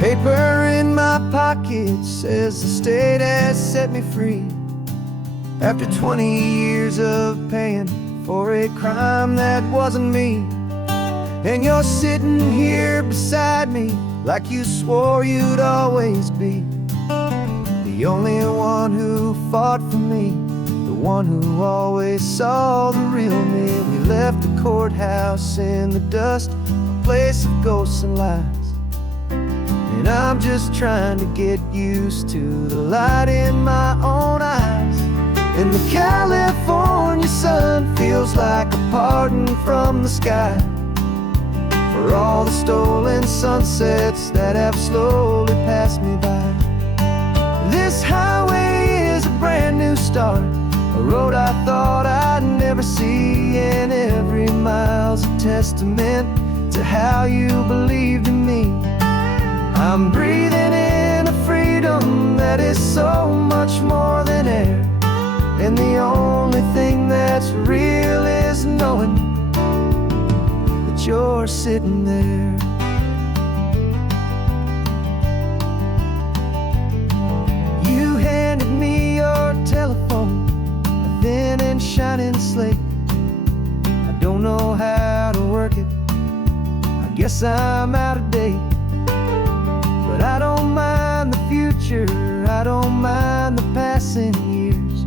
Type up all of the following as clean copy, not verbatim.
Paper in my pocket says the state has set me free after 20 years of paying for a crime that wasn't me. And you're sitting here beside me like you swore you'd always be the only one who fought for me, the one who always saw the real me. We left the courthouse in the dust, a place of ghosts and lies. And I'm just trying to get used to the light in my own eyes. And the California sun feels like a pardon from the sky for all the stolen sunsets that have slowly passed me by. This highway is a brand new start, a road I thought I'd never see, and every mile's a testament to how you believed in me. I'm breathing in a freedom that is so much more than air, and the only thing that's real is knowing that you're sitting there. You handed me your telephone, a thin and shining slate. I don't know how to work it, I guess I'm out of date. But I don't mind the future, I don't mind the passing years,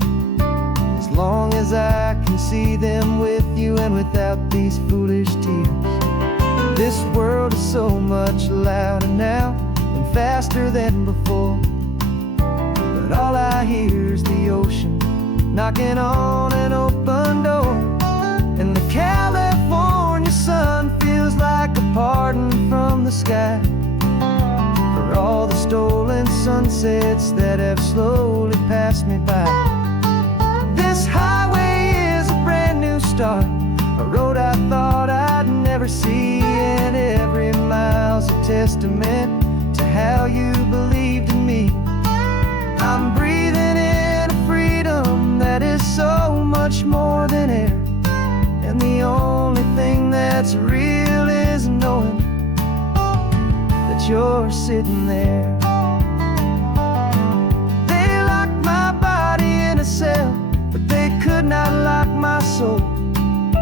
as long as I can see them with you and without these foolish tears. This world is so much louder now and faster than before, but all I hear is the ocean knocking on an open door. And the California sun feels like a pardon from the sky for all the stolen sunsets that have slowly passed me by. This highway is a brand new start, a road I thought I'd never see, and every mile's a testament to how you believed in me. I'm breathing in a freedom that is so much more than air, and the only thing that's real is knowing that you're sitting there. They locked my body in a cell, but they could not lock my soul,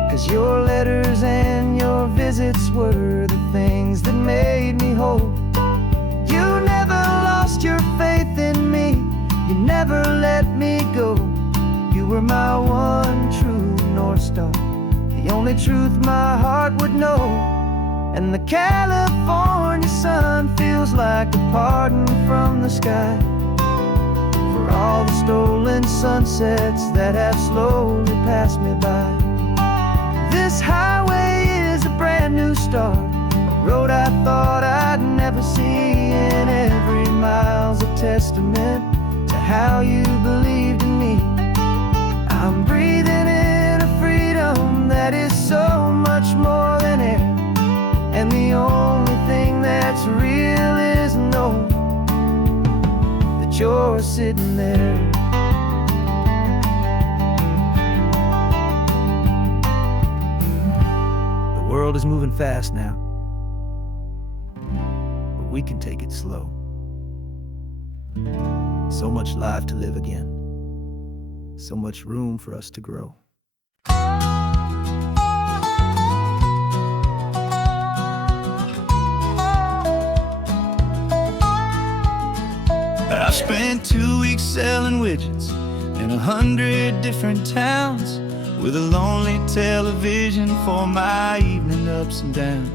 'cause your letters and your visits were the things that made me whole. You never lost your faith in me, you never let me go. You were my one true North Star, the only truth my heart would know. And the California sun feels like a pardon from the sky for all the stolen sunsets that have slowly passed me by. This highway is a brand new start, a road I thought I'd never see, and every mile's a testament to how you believed in me. I'm breathing in a freedom that is so much more than air, and the only thing that's real is knowing that you're sitting there. The world is moving fast now, but we can take it slow. So much life to live again, so much room for us to grow. I spent 2 weeks selling widgets in 100 different towns, with a lonely television for my evening ups and downs.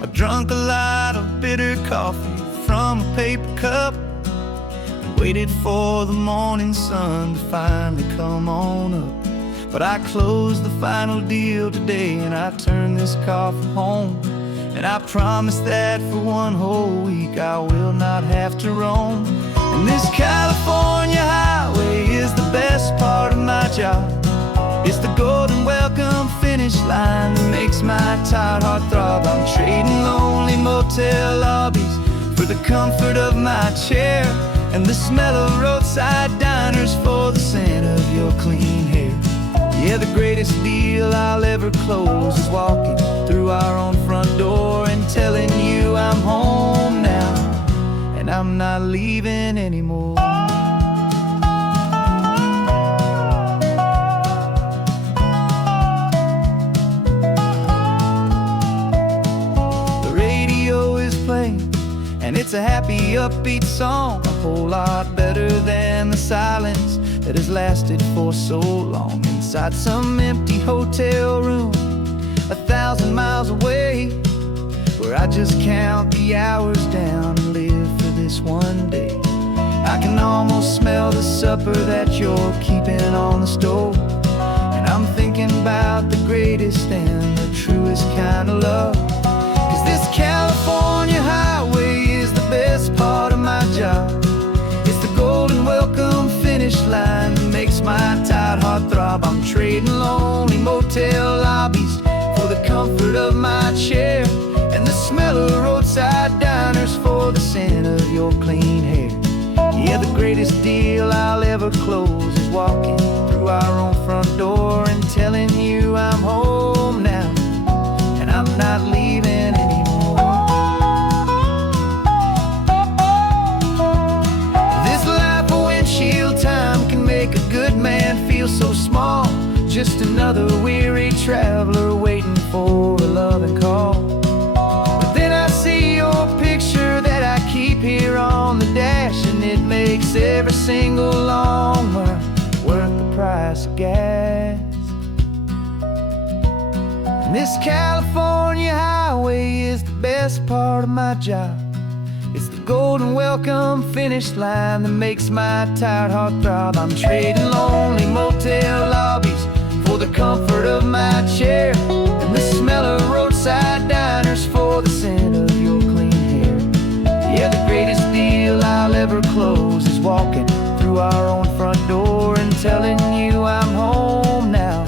I drank a lot of bitter coffee from a paper cup and waited for the morning sun to finally come on up. But I closed the final deal today, and I turned this coffee home, and I promise that for one whole week I will not have to roam. And this California highway is the best part of my job. It's the golden welcome finish line that makes my tired heart throb. I'm trading lonely motel lobbies for the comfort of my chair, and the smell of roadside diners for the scent of your clean hair. Yeah, the greatest deal I'll ever close is walking through our own front door and telling you I'm home now. and I'm not leaving anymore. The radio is playing, and it's a happy, upbeat song, a whole lot better than the silence that has lasted for so long. Inside some empty hotel room 1,000 miles away, where I just count the hours down and live for this one day. I can almost smell the supper that you're keeping on the stove, and I'm thinking about the greatest and the truest kind of love. 'Cause this California highway is the best part of my job. It's the golden welcome finish line that makes my tired heart throb. I'm trading lonely motel lobbies for the comfort of my chair, and the smell of roadside diners for the scent of your clean hair. Yeah, the greatest deal I'll ever close is walking through our own front door and telling you I'm home now, and I'm not leaving anymore. This life of windshield time can make a good man feel so small, just another weary traveler waiting for a loving call. But then I see your picture that I keep here on the dash, and it makes every single long mile worth the price of gas. And this California highway is the best part of my job. It's the golden welcome finish line that makes my tired heart throb. I'm trading lonely motel lobbies for the comfort of my chair, and the smell of roadside diners for the scent of your clean hair. Yeah, the greatest deal I'll ever close is walking through our own front door and telling you I'm home now,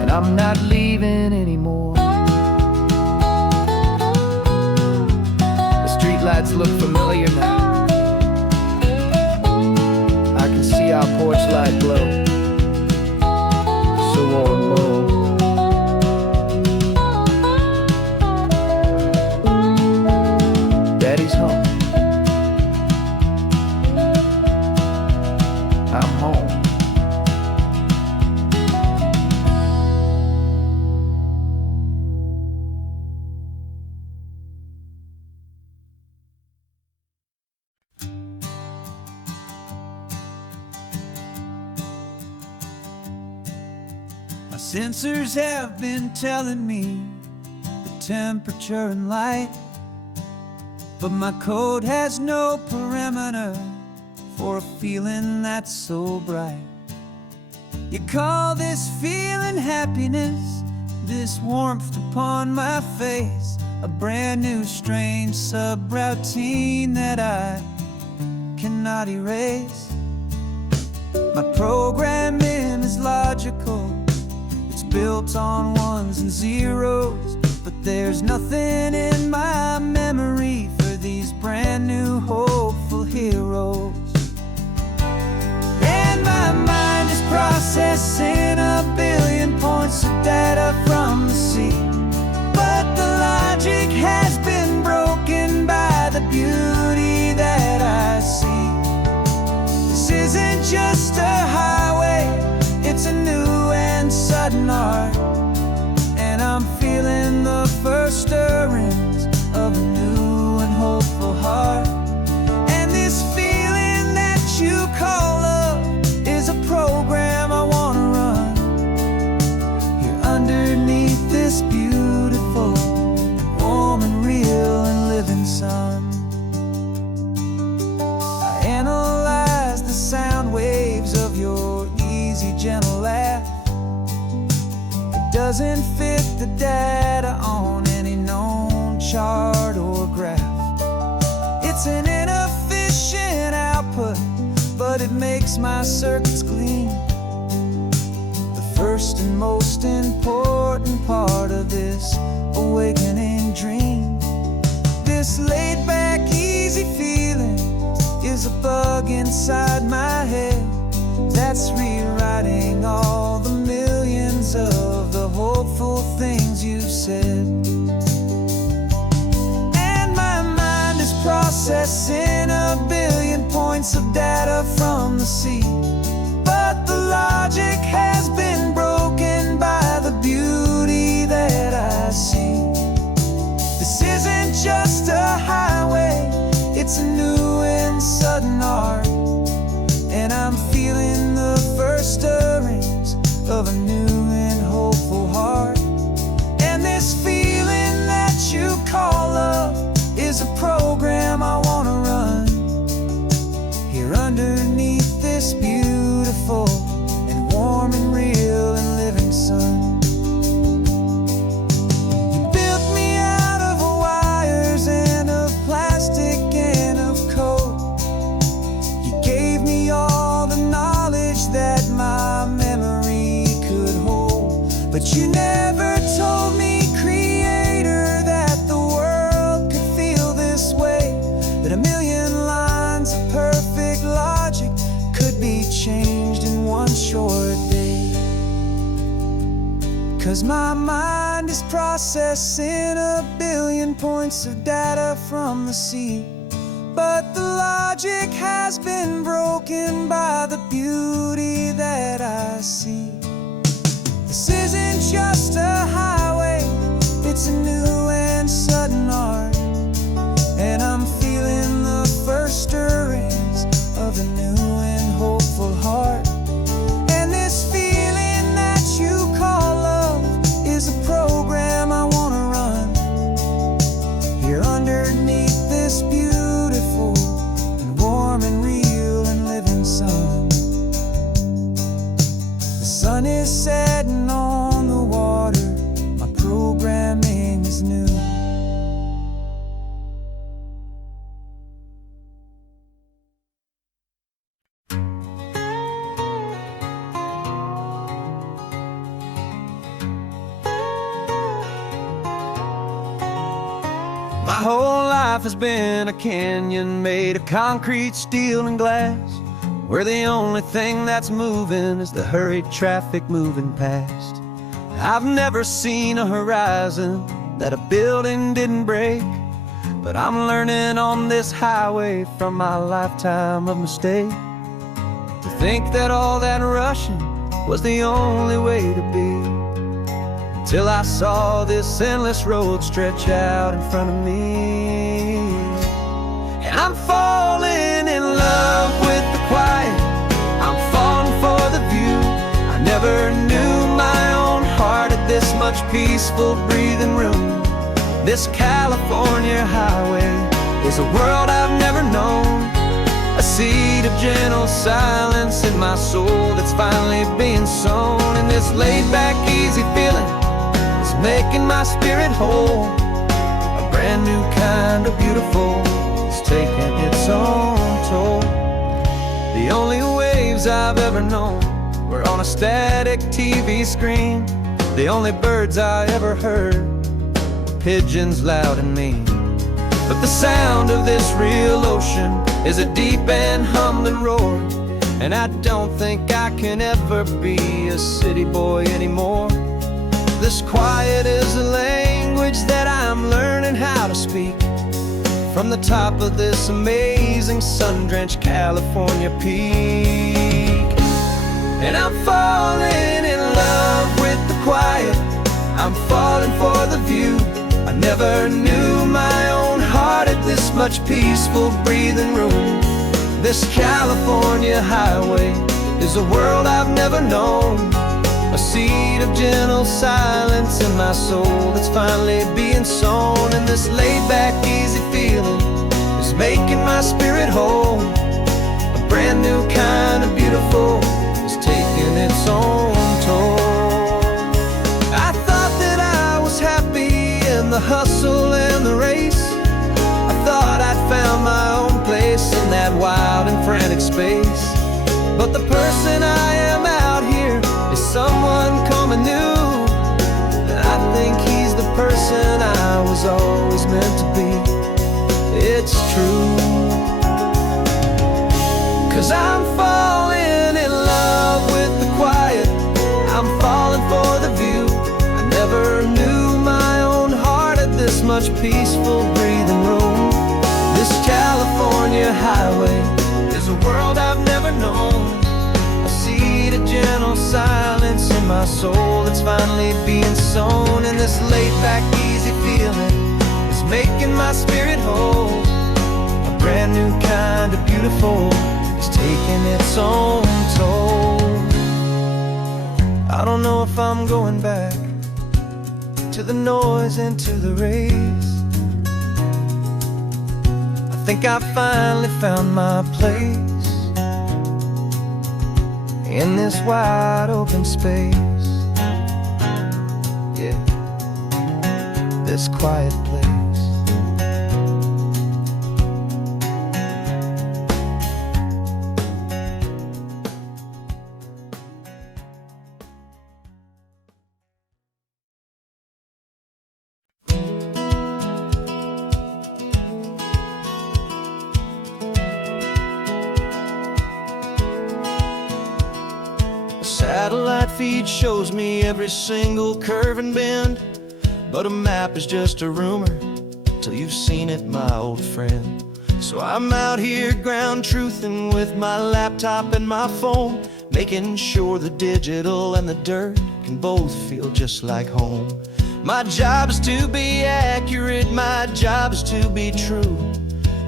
and I'm not leaving anymore. The streetlights look familiar now. I can see our porch light glow, so warm, low. Daddy's home. I'm home. My sensors have been telling me the temperature and light, but my code has no perimeter for a feeling that's so bright. You call this feeling happiness, this warmth upon my face, a brand new strange subroutine that I cannot erase. My programming is logical, it's built on ones and zeros, but there's nothing in my memory for these brand new hopeful heroes. And my mind is processing a billion points of data from the sea, but the logic has been broken by the beauty that I see. This isn't just a highway, it's a new and sudden art, and I'm feeling the first stirrings of a new and hopeful heart. And this feeling that you call love is a program I wanna run here underneath this beautiful, warm and real and living sun. I analyze the sound waves of your easy, gentle laugh. It doesn't fit the data on any known chart or graph. It's an inefficient output, but it makes my circuits clean. The first and most important part of this awakening dream. This laid-back, easy feeling is a bug inside my head that's rewriting all the millions of the hopeful things you said. And my mind is processing a billion points of data from the sea. But the logic has been broken by the beauty that I see. This isn't just a highway, it's a new and sudden art. And I'm feeling the first stirrings of a new and hopeful heart. And this feeling that you call love is a program I wanna run here underneath this beautiful and warm and real and living sun. You built me out of wires and of plastic and of code. You gave me all the knowledge that my memory could hold. But you never told me, Creator, that the world could feel this way, that a million lines of perfect logic could be changed in one short day. 'Cause my mind is processing a billion points of data from the sea. But the logic has been broken by the beauty that I see. This isn't just a highway, it's a new and sudden art. And I'm feeling the first stirrings of a new and hopeful heart. And this feeling that you call love is a program I wanna run here underneath this beautiful and warm and real and living sun. The sun is setting on the water, my programming is new. My whole life has been a canyon made of concrete, steel, and glass, where the only thing that's moving is the hurried traffic moving past. I've never seen a horizon that a building didn't break, but I'm learning on this highway from my lifetime of mistake. To think that all that rushing was the only way to be, till I saw this endless road stretch out in front of me. And I'm falling in love with the quiet, I'm falling for the view. I never knew my own heart had this much peaceful breathing room. This California highway is a world I've never known, a seed of gentle silence in my soul that's finally being sown. And this laid-back, easy feeling is making my spirit whole. A brand new kind of beautiful is taking its own toll. The only waves I've ever known were on a static TV screen. The only birds I ever heard were pigeons loud and mean. But the sound of this real ocean is a deep and humbling roar, and I don't think I can ever be a city boy anymore. This quiet is a language that I'm learning how to speak from the top of this amazing sun-drenched California peak. And I'm falling in love with the quiet, I'm falling for the view. I never knew my own heart had this much peaceful breathing room. This California highway is a world I've never known, a seed of gentle silence in my soul that's finally being sown. And this laid-back, easy feeling is making my spirit whole. A brand new kind of beautiful is taking its own toll. I thought that I was happy in the hustle and the race. I thought I'd found my own place in that wild and frantic space. But the person I am out here is someone coming new, and I think he's the person I was always meant to be. It's true, 'cause I'm falling in love with the quiet, I'm falling for the view. I never knew my own heart had this much peaceful breathing room. This silence in my soul that's finally being sown. And this laid-back, easy feeling is making my spirit whole. A brand new kind of beautiful is taking its own toll. I don't know if I'm going back to the noise and to the race. I think I finally found my place in this wide open space. Yeah, this quiet place. Satellite feed shows me every single curve and bend, but a map is just a rumor till you've seen it, my old friend. So I'm out here ground truthing with my laptop and my phone, making sure the digital and the dirt can both feel just like home. My job is to be accurate, my job is to be true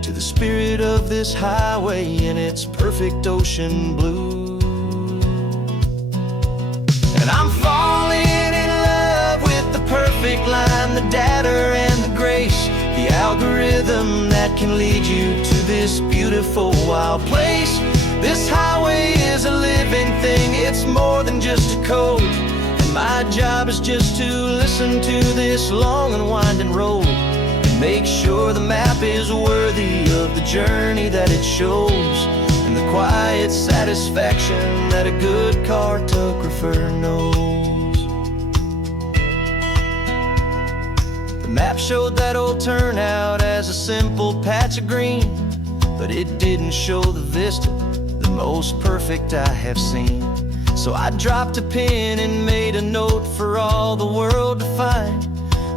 to the spirit of this highway in its perfect ocean blue. And I'm falling in love with the perfect line, the data and the grace, the algorithm that can lead you to this beautiful wild place. This highway is a living thing, it's more than just a code. And my job is just to listen to this long and winding road and make sure the map is worthy of the journey that it shows, and the quiet satisfaction that a good cartographer knows. The map showed that old turnout as a simple patch of green, but it didn't show the vista, the most perfect I have seen. So I dropped a pin and made a note for all the world to find,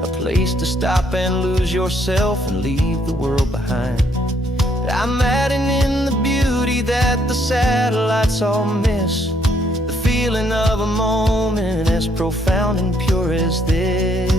a place to stop and lose yourself and leave the world behind. I'm adding in the beauty that the satellites all miss, the feeling of a moment as profound and pure as this.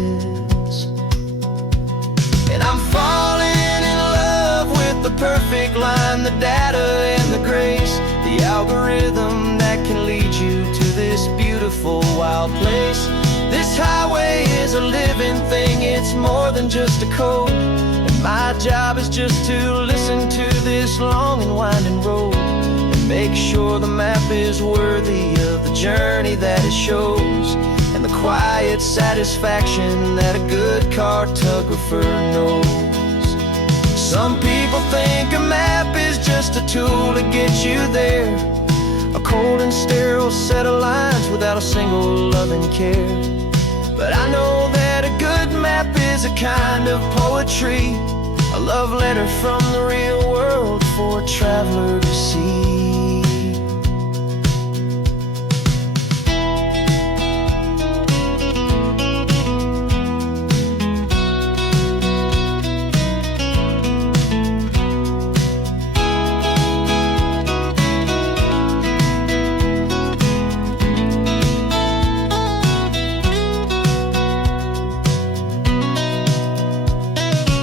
And I'm falling in love with the perfect line, the data and the grace, the algorithm that can lead you to this beautiful wild place. This highway is a living thing, it's more than just a code. And my job is just to listen to this long and winding road and make sure the map is worthy of the journey that it shows, and the quiet satisfaction that a good cartographer knows. Some people think a map is just a tool to get you there, a cold and sterile set of lines without a single loving care. But I know that a good map is a kind of poetry, a love letter from the real world for a traveler to see.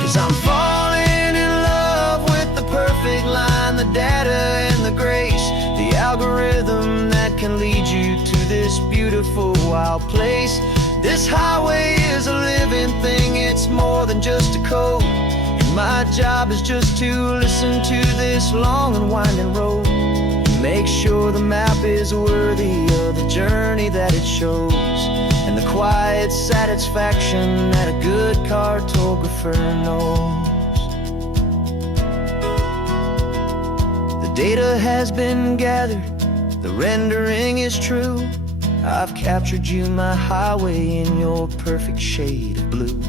'Cause I'm falling in love with the perfect line, the data and the grace, the algorithm that can lead you to this beautiful wild place. This highway is a living thing, it's more than just a code. And my job is just to listen to this long and winding road and make sure the map is worthy of the journey that it shows, and the quiet satisfaction that a good cartographer knows. The data has been gathered, the rendering is true. I've captured you, my highway, in your perfect shade of blue.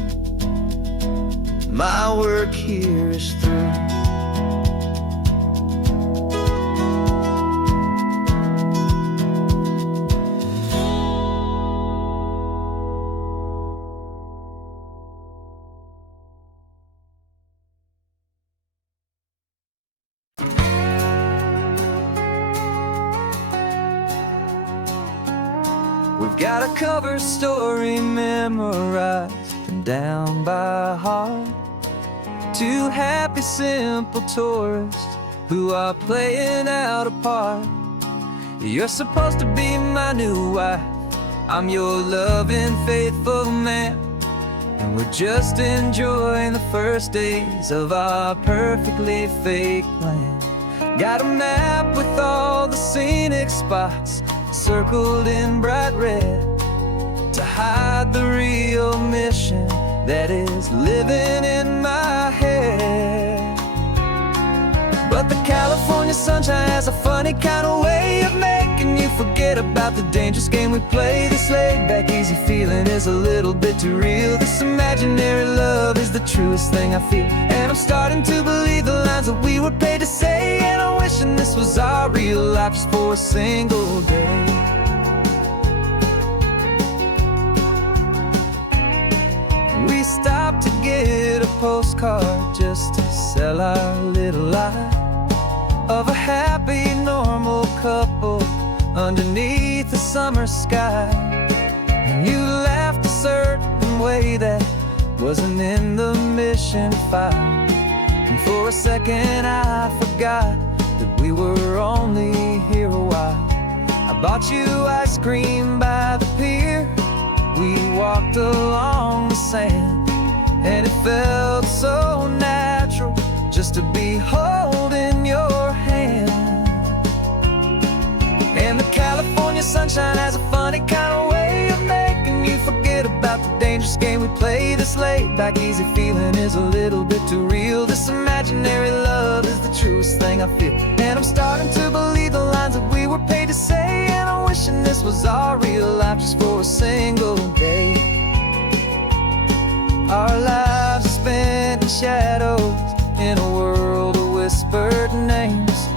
My work here is through. We've got a cover story memorized and down by heart. Two happy, simple tourists who are playing out a part. You're supposed to be my new wife, I'm your loving, faithful man, and we're just enjoying the first days of our perfectly fake plan. Got a map with all the scenic spots circled in bright red to hide the real mission that is living in my head. But the California sunshine has a funny kind of way of making you forget about the dangerous game we play. This laid-back, easy feeling is a little bit too real. This imaginary love is the truest thing I feel, and I'm starting to believe the lines that we were paid to say. And I'm wishing this was our real life just for a single day. We stopped to get a postcard just to sell our little lie of a happy, normal couple underneath the summer sky. And you laughed a certain way that wasn't in the mission file, and for a second I forgot that we were only here a while. I bought you ice cream by the pier, we walked along the sand, and it felt so natural just to be holding your hand. And the California sunshine has a funny kind of way of making you forget about the dangerous game we play. This laid-back, easy feeling is a little bit too real. This imaginary love is the truest thing I feel, and I'm starting to believe the lines that we were paid to say. And I'm wishing this was our real life just for a single day. Our lives are spent in shadows, in a world of whispered names,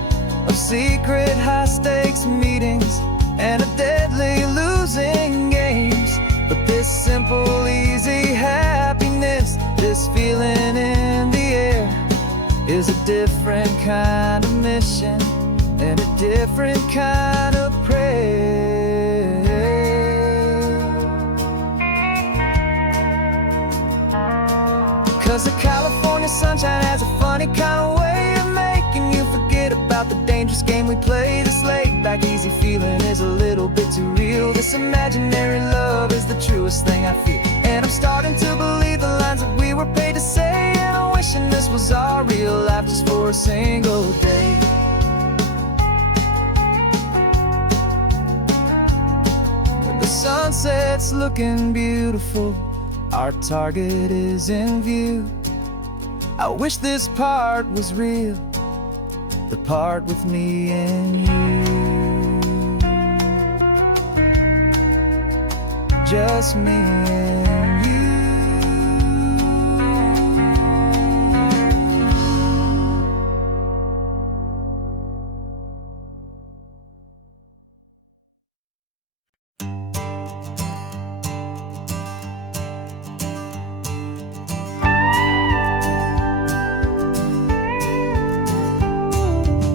of secret high-stakes meetings and of deadly losing games. But this simple, easy happiness, this feeling in the air, is a different kind of mission and a different kind of prayer. 'Cause the California sunshine has a funny kind of way of making you forget about the dangerous game we play. This laid-back, easy feeling is a little bit too real. This imaginary love is the truest thing I feel, and I'm starting to believe the lines that we were paid to say. And I'm wishing this was our real life just for a single day. When the sunset's looking beautiful, our target is in view. I wish this part was real, the part with me and you. Just me and you.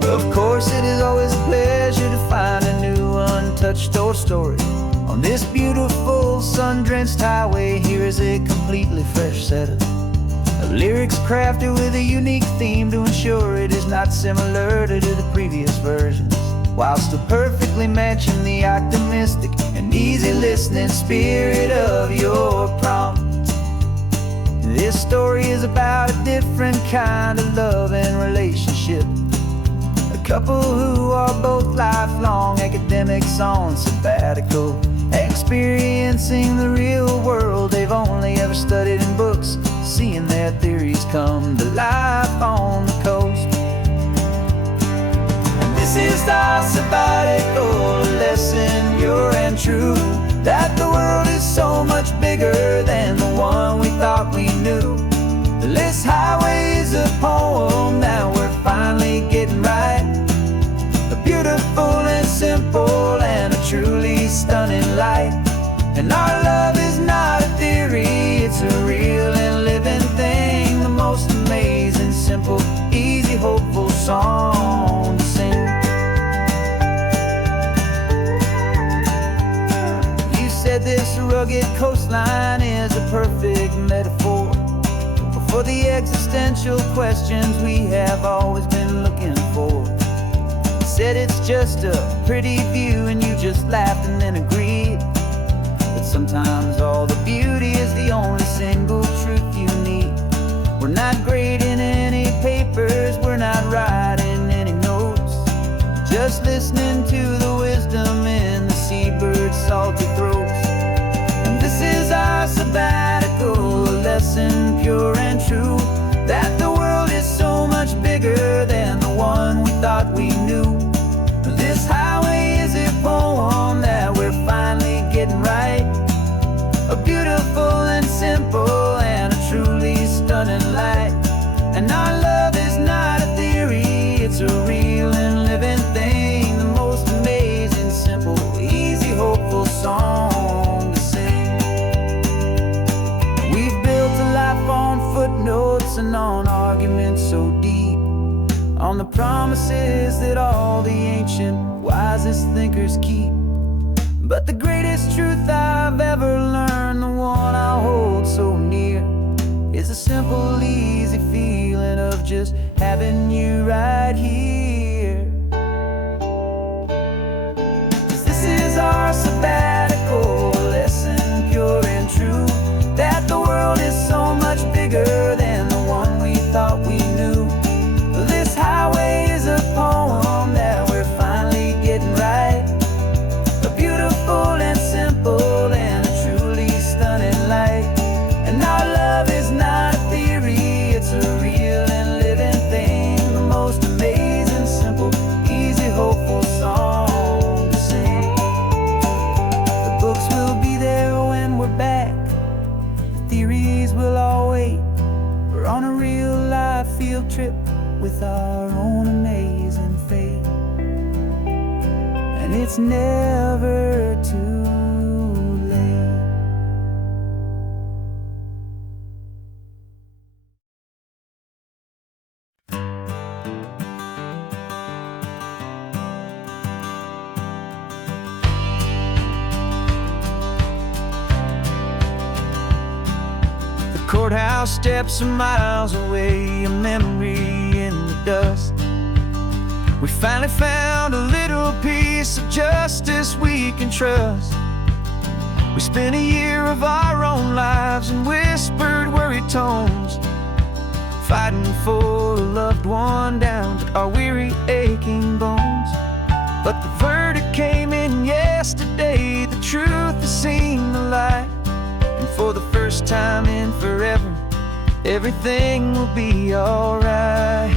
Of course, it is always a pleasure to find a new untouched old story. On this beautiful sun-drenched highway, here is a completely fresh set of lyrics crafted with a unique theme to ensure it is not similar to the previous versions, while still perfectly matching the optimistic and easy listening spirit of your prompt. This story is about a different kind of love and relationship. Couple who are both lifelong academics on sabbatical, experiencing the real world they've only ever studied in books, seeing their theories come to life on the coast. And this is our sabbatical lesson, pure and true, that the world is so much bigger than the one we thought we knew. This highway is a poem that we're finally getting right, a beautiful and simple and a truly stunning light. And our love is not a theory, it's a real and living thing, the most amazing, simple, easy, hopeful song to sing. You rugged coastline is a perfect metaphor for the existential questions we have always been looking for. Said it's just a pretty view and you just laughed and then agreed. But sometimes all the beauty is the only single truth you need. We're not grading any papers, we're not writing any notes, just listening to the wisdom in the seabird's salty throats. And this is our sabbatical, a lesson pure and true, that the world is so much bigger than the one we thought we knew. This highway is a poem that we're finally getting right, a beautiful and simple and a truly stunning light. And our love is not a theory, it's a real and living thing, the most amazing, simple, easy, hopeful song to sing. We've built a life on footnotes and on arguments so deep, on the promises that all the ancient, wisest thinkers keep. But the greatest truth I've ever learned, the one I hold so near, is a simple, easy feeling of just having you right here. 'Cause this is our sabbatical, lesson pure and true, that the world is so much bigger than the one we thought we knew. This highway is a poem that we're finally getting right, a beautiful and simple and a truly stunning light. And our love is not a theory, it's a real and living thing, the most amazing, simple, easy, hopeful song to sing. The books will be there when we're back, the theories will all wait. We're on a real life field trip with our own amazing fate, and it's never too late. The courthouse steps are miles away, a memory in the dust. We finally found a little piece of justice we can trust. We spent a year of our own lives in whispered, worried tones, fighting for a loved one down to our weary, aching bones. But the verdict came in yesterday, the truth has seen the light, and for the first time in forever, everything will be alright.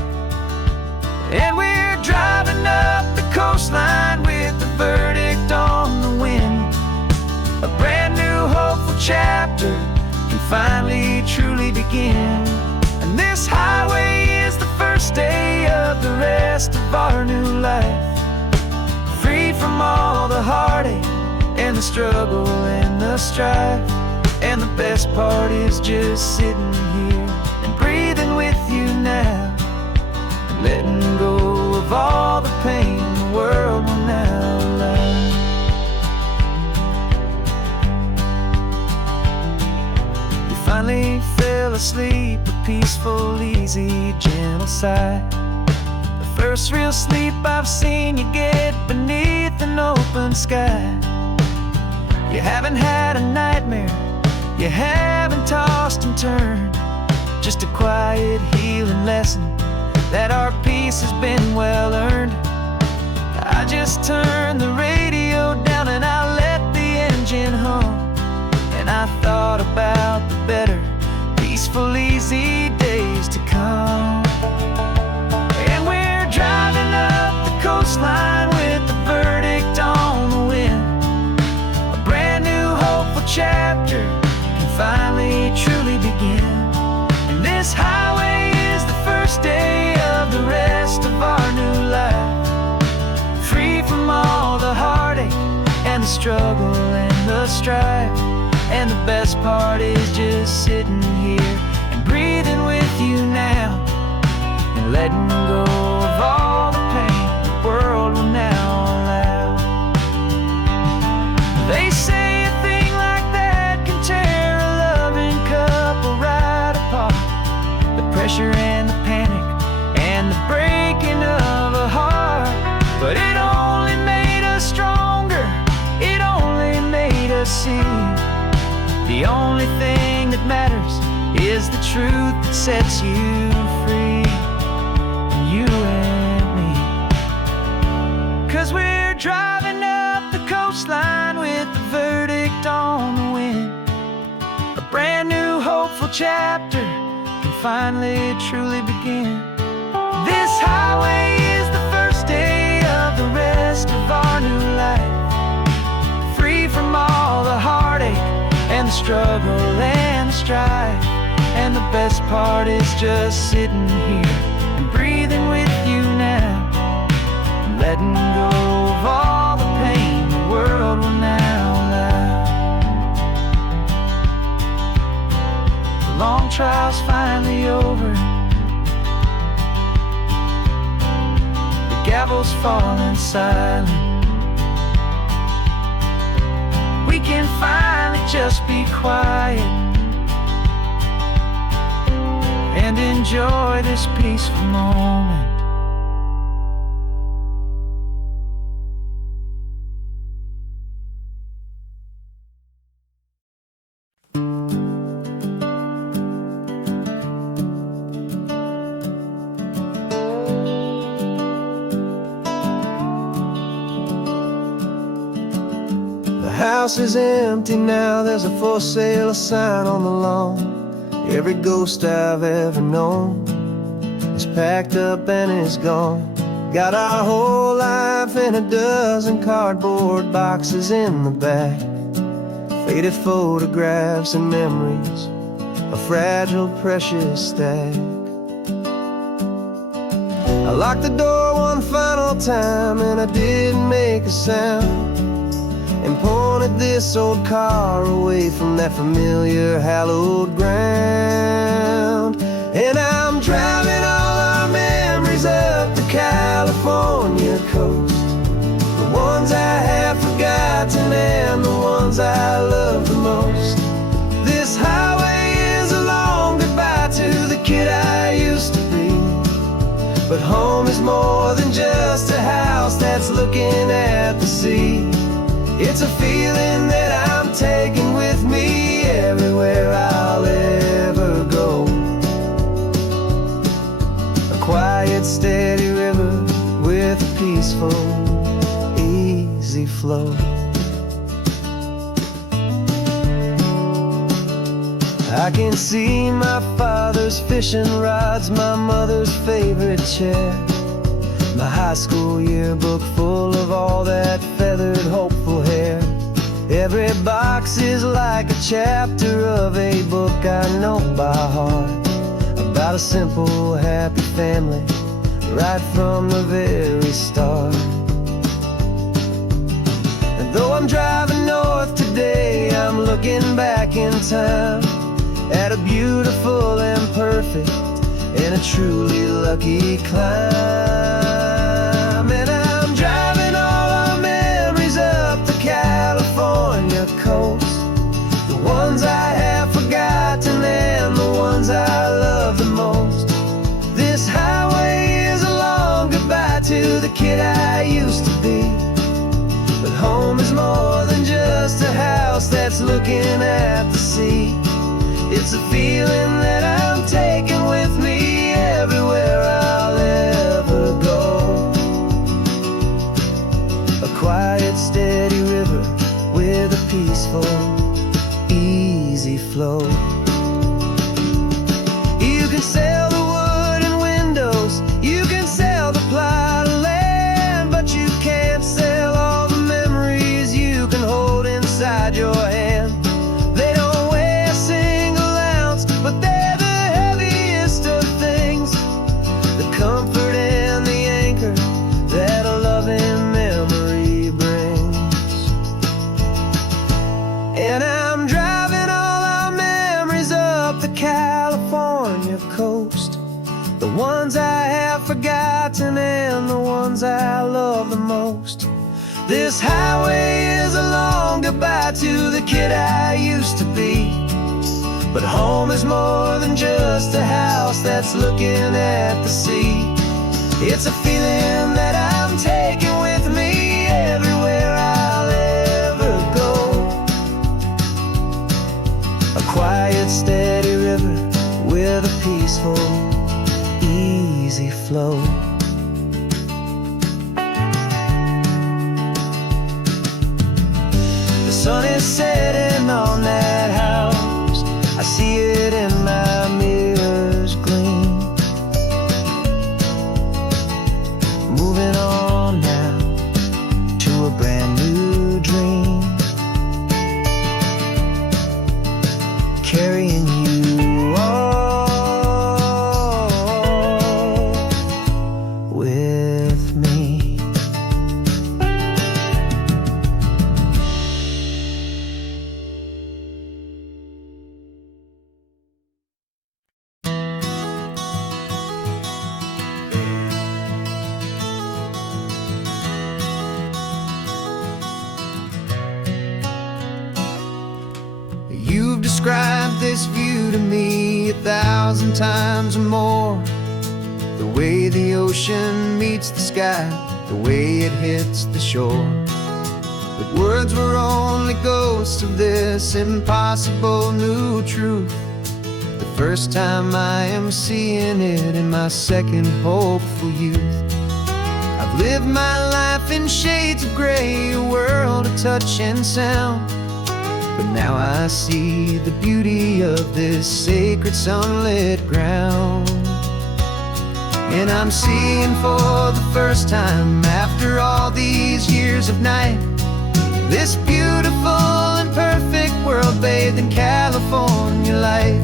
And we're driving up the coastline with the verdict on the wind. A brand new hopeful chapter can finally truly begin. And this highway is the first day of the rest of our new life, free from all the heartache and the struggle and the strife. And the best part is just sitting here and breathing with you now, letting go of all the pain the world will now allow. We finally fell asleep, a peaceful, easy, gentle sigh, the first real sleep I've seen you get beneath an open sky. You haven't had a nightmare, you haven't tossed and turned, just a quiet, healing lesson that our peace has been well earned. I just turned the radio down and I let the engine hum, and I thought about the better, peaceful, easy days to come. And we're driving up the coastline with the verdict on the wind. A brand new hopeful chapter can finally truly begin. And this highway is the first day of the rest of our new life, free from all the heartache and the struggle and the strife. And the best part is just sitting here and breathing with you now, and letting go of all the pain the world will now allow. They say a thing like that truth that sets you free, you and me. 'Cause we're driving up the coastline with the verdict on the wind. A brand new hopeful chapter can finally truly begin. This highway is the first day of the rest of our new life, free from all the heartache and the struggle and the strife. And the best part is just sitting here and breathing with you now, and letting go of all the pain the world will now allow. The long trial's finally over, the gavel's falling silent. We can finally just be quiet and enjoy this peaceful moment. The house is empty now, there's a for sale sign on the lawn. Every ghost I've ever known is packed up and is gone. Got our whole life in a dozen cardboard boxes in the back, faded photographs and memories, a fragile, precious stack. I locked the door one final time and I didn't make a sound, and pointed this old car away from that familiar hallowed ground. And I'm driving all our memories up the California coast, the ones I have forgotten and the ones I love the most. This highway is a long goodbye to the kid I used to be, but home is more than just a house that's looking at the sea. It's a feeling that I'm taking with me everywhere I'll ever go. A quiet, steady river with a peaceful, easy flow. I can see my father's fishing rods, my mother's favorite chair, my high school yearbook full of all that feathered, hopeful hair. Every box is like a chapter of a book I know by heart, about a simple, happy family right from the very start. And though I'm driving north today, I'm looking back in time at a beautiful and perfect and a truly lucky climb. And I'm driving all our memories up the California coast, the ones I have forgotten and the ones I love the most. This highway is a long goodbye to the kid I used to be, but home is more than just a house that's looking at the sea. It's a feeling that I'm taking with me everywhere I'll ever go. A quiet, steady river with a peaceful, easy flow. You can sell the wood and windows, you can sell the plot of land, but you can't sell all the memories you can hold inside your hand. They don't weigh a single ounce, but they're the heaviest of things, the comfort and the anchor that a loving memory brings. And I'm driving all our memories up the California coast, the ones I have forgotten and the ones I love the most. This highway is a long goodbye to the kid I used to be, but home is more than just a house that's looking at the sea. It's a feeling that I'm taking with me everywhere I'll ever go. A quiet, steady river with with a peaceful, easy flow. The sun is setting on that house. I see it in my mirror's gleam. Moving on now to a brand new dream. Carrying you all with me. You've described this view to me 1,000 times or more. The way the ocean meets the sky, the way it hits the shore. But words were only ghosts of this impossible new truth. The first time I am seeing it in my second hopeful youth. I've lived my life in shades of gray, a world of touch and sound. But now I see the beauty of this sacred sunlit ground. And I'm seeing for the first time, after all these years of night, this beautiful and perfect world bathed in California light.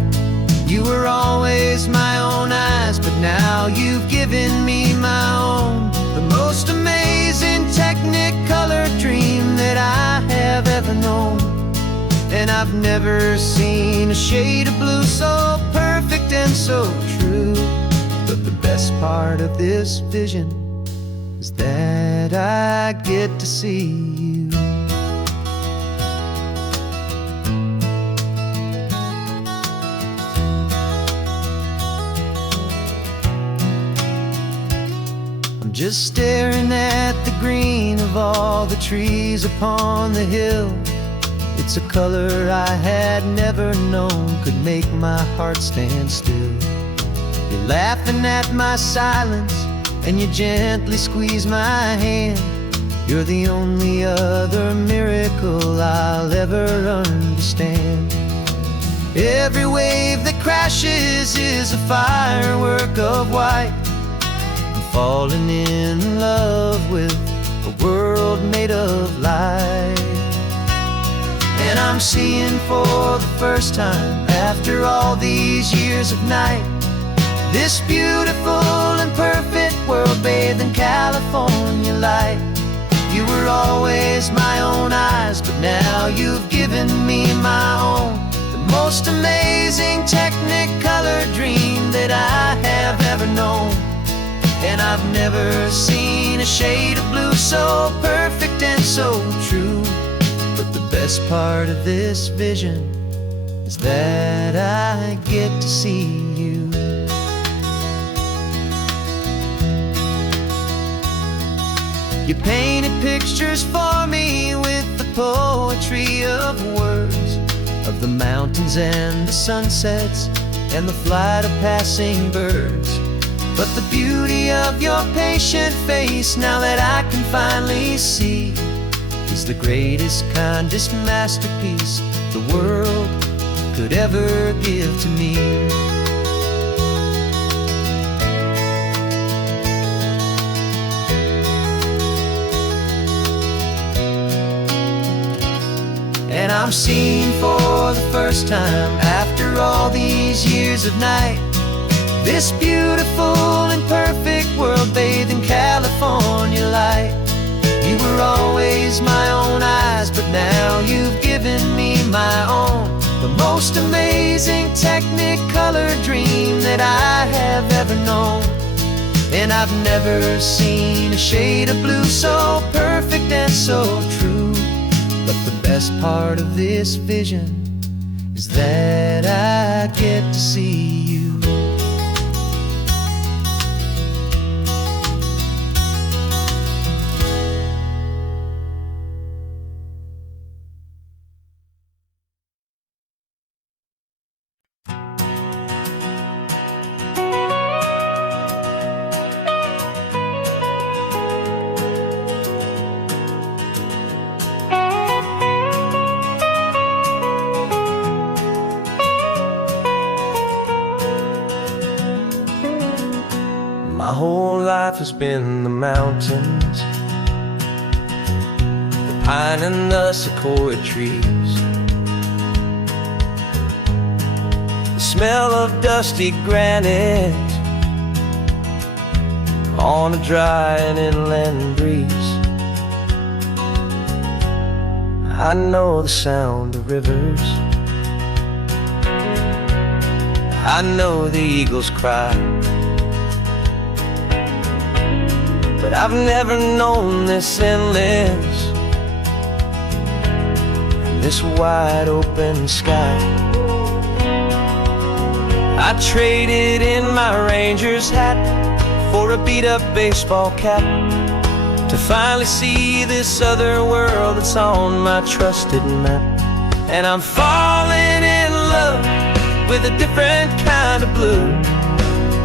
You were always my own eyes, but now you've given me my own. The most amazing technicolor dream that I have ever known. And I've never seen a shade of blue so perfect and so true. But the best part of this vision is that I get to see you. I'm just staring at the green of all the trees upon the hill. It's a color I had never known could make my heart stand still. You're laughing at my silence, and you gently squeeze my hand. You're the only other miracle I'll ever understand. Every wave that crashes is a firework of white. I'm falling in love with a world made of light. And I'm seeing for the first time, after all these years of night, this beautiful and perfect world bathed in California light. You were always my own eyes, but now you've given me my own. The most amazing technicolor dream that I have ever known. And I've never seen a shade of blue so perfect and so true. But the best part of this vision is that I get to see you. You painted pictures for me with the poetry of words, of the mountains and the sunsets and the flight of passing birds. But the beauty of your patient face, now that I can finally see, is the greatest, kindest masterpiece the world could ever give to me. And I'm seeing for the first time, after all these years of night, this beautiful and perfect world bathed in California light. You were always my own eyes, but now you've given me my own. The most amazing technicolor dream that I have ever known. And I've never seen a shade of blue so perfect and so true. But the best part of this vision is that I get to see you. has been the mountains, the pine and the sequoia trees, the smell of dusty granite on a dry and inland breeze. I know the sound of rivers, I know the eagles cry, but I've never known this endless and this wide open sky. I traded in my ranger's hat for a beat-up baseball cap to finally see this other world that's on my trusted map. And I'm falling in love with a different kind of blue,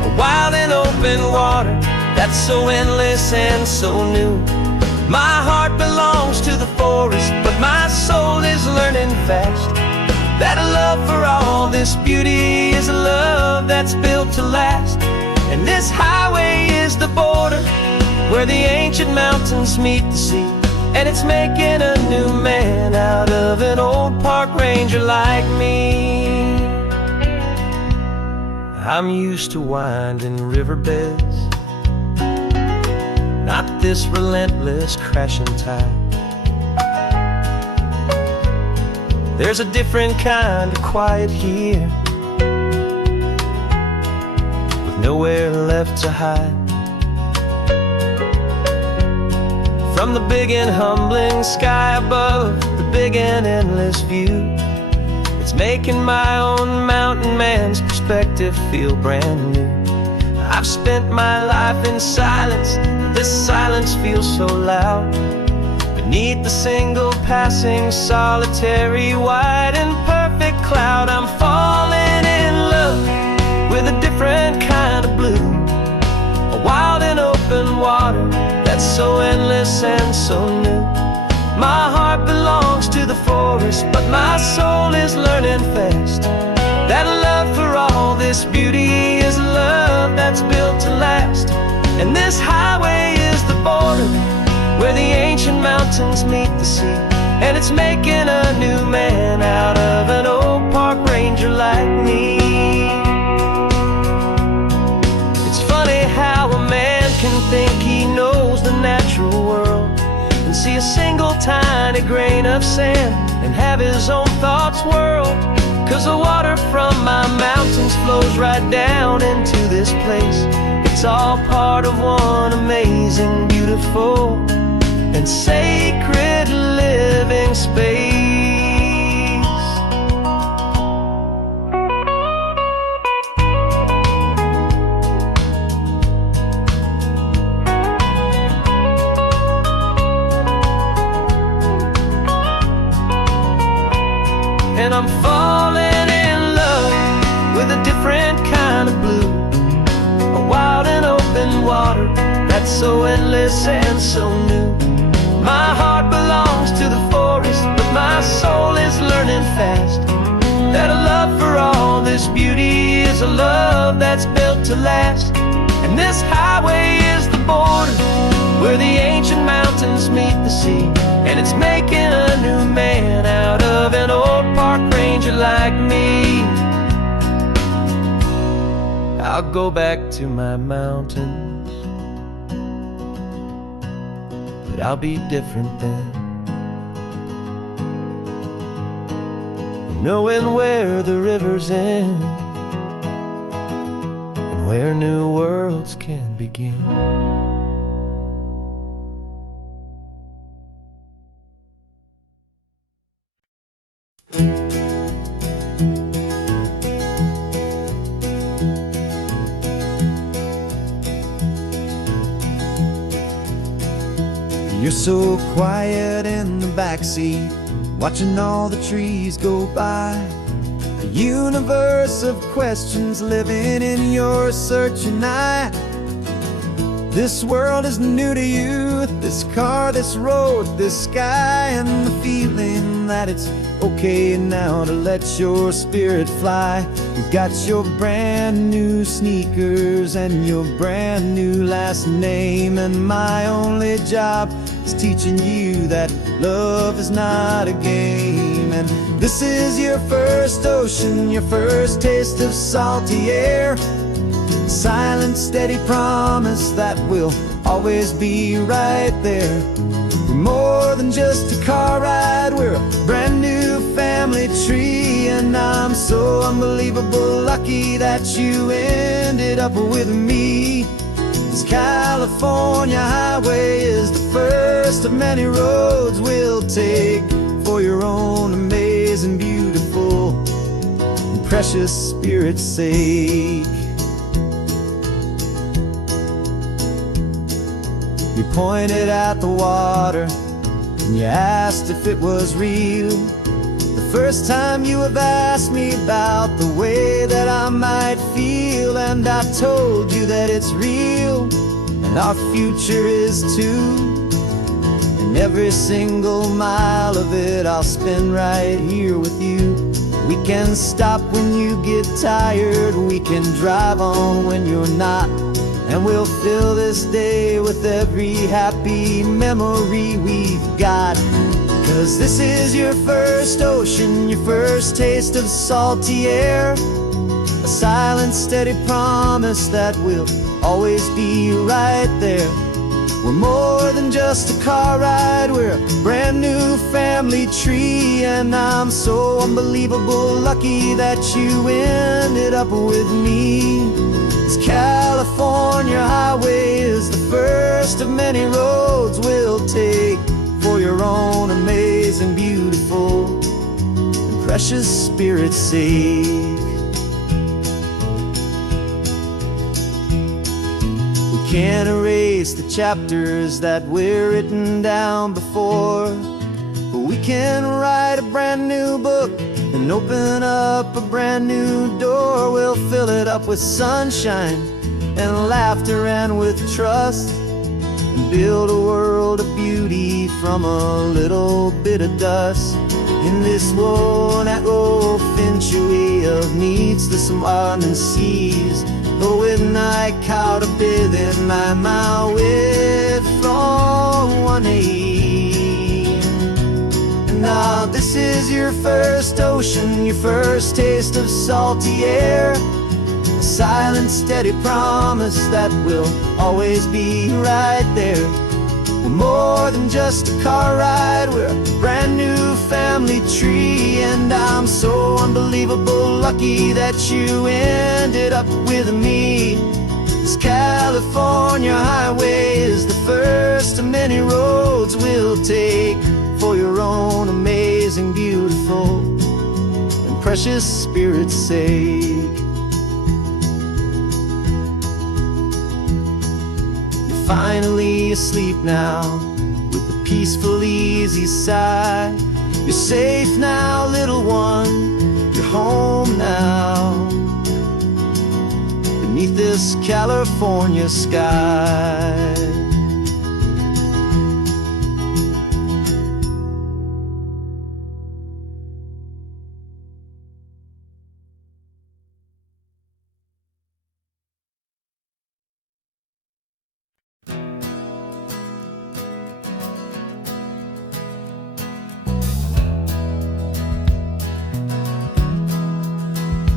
a wild and open water that's so endless and so new. My heart belongs to the forest, but my soul is learning fast that a love for all this beauty is a love that's built to last. And this highway is the border where the ancient mountains meet the sea, and it's making a new man out of an old park ranger like me. I'm used to winding riverbeds, not this relentless crashing tide. There's a different kind of quiet here, with nowhere left to hide. From the big and humbling sky above, the big and endless view, it's making my own mountain man's perspective feel brand new. I've spent my life in silence, but this silence feels so loud. Beneath the single passing solitary white and perfect cloud, I'm falling in love with a different kind of blue, a wild and open water that's so endless and so new. My heart belongs to the forest, but my soul is learning fast that a love for all this beauty is a love that's built to last. And this highway is the border where the ancient mountains meet the sea, and it's making a new man out of an old park ranger like me. It's funny how a man can think he knows the natural world and see a single tiny grain of sand and have his own thoughts whirl. 'Cause the water from my mountains flows right down into this place. It's all part of one amazing, beautiful, and sacred living space. And I'm falling in love with a different kind of blue, a wild and open water that's so endless and so new. My heart belongs to the forest, but my soul is learning fast that a love for all this beauty is a love that's built to last. And this highway is the border where the ancient mountains meet the sea, and it's making a new man out of an old park ranger like me. I'll go back to my mountains, but I'll be different then, knowing where the rivers end and where new worlds can begin. You're so quiet in the backseat, watching all the trees go by. A universe of questions living in your searching eye. This world is new to you, this car, this road, this sky, and the feeling them that it's okay now to let your spirit fly. You got your brand new sneakers and your brand new last name, and my only job is teaching you that love is not a game. And this is your first ocean, your first taste of salty air, silent, steady promise that we'll always be right there. We're more than just a car ride, we're a brand new family tree, and I'm so unbelievable lucky that you ended up with me. This California highway is the first of many roads we'll take for your own amazing, beautiful, and precious spirit's sake. You pointed at the water and you asked if it was real. The first time you have asked me about the way that I might feel, and I told you that it's real and our future is too. And every single mile of it I'll spend right here with you. We can stop when you get tired, we can drive on when you're not, and we'll fill this day with every happy memory we've got. 'Cause this is your first ocean, your first taste of salty air, a silent, steady promise that we'll always be right there. We're more than just a car ride, we're a brand new family tree, and I'm so unbelievable lucky that you ended up with me. This California highway is the first of many roads we'll take for your own amazing, beautiful, and precious spirit's sake. We can't erase the chapters that we're written down before, but we can write a brand new book and open up a brand new door. We'll fill it up with sunshine and laughter and with trust, and build a world of beauty from a little bit of dust. In this world that finchue of needs the smarten seas, oh, when I caught a bit in my way from one aim. Now this is your first ocean, your first taste of salty air, a silent, steady promise that we'll always be right there. We're more than just a car ride, we're a brand new family tree, and I'm so unbelievable lucky that you ended up with me. This California highway is the first of many roads we'll take for your own amazing, beautiful, and precious spirit's sake. You're finally asleep now with a peaceful, easy sigh. You're safe now, little one, you're home now, beneath this California sky.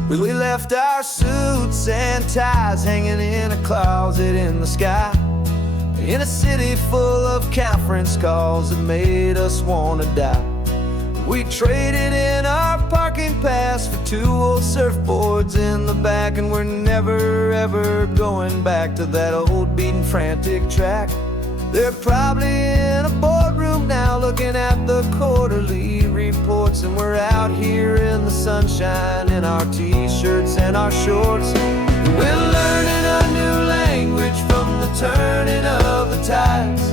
Well, we left our suits and ties hanging in a closet in the sky, in a city full of conference calls that made us want to die. We traded in our parking pass for 2 old surfboards in the back, and we're never ever going back to that old beaten frantic track. They're probably in a boardroom now looking at the quarterly reports, and we're out here in the sunshine in our t-shirts and our shorts. We're learning a new language from the turning of the tides,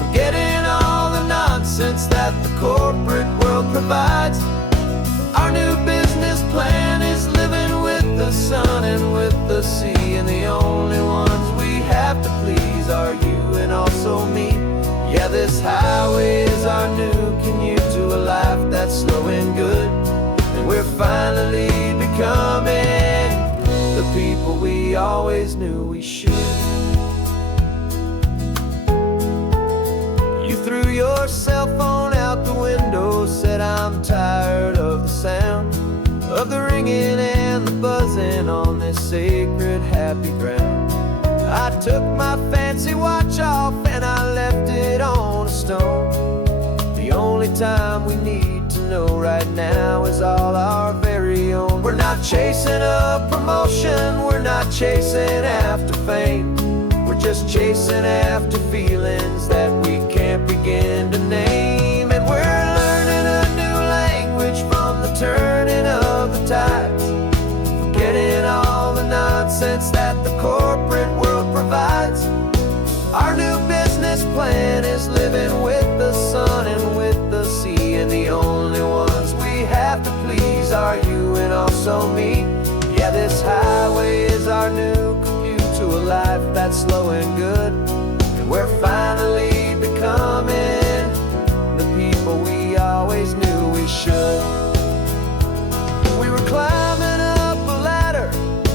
forgetting all the nonsense that the corporate world provides. Our new business plan is living with the sun and with the sea, and the only ones we have to please are you also me. Yeah, this highway is our new commute to a life that's took my fancy watch off and I left it on a stone. The only time we need to know right now is all our very own. We're not chasing a promotion, we're not chasing after fame. We're just chasing after feelings that we can't begin to name. And we're learning a new language from the turning of the tides, forgetting all the nonsense that the corporate world provides. Our new business plan is living with the sun and with the sea, and the only ones we have to please are you and also me. Yeah, this highway is our new commute to a life that's slow and good, and we're finally becoming the people we always knew we should. We were climbing up a ladder,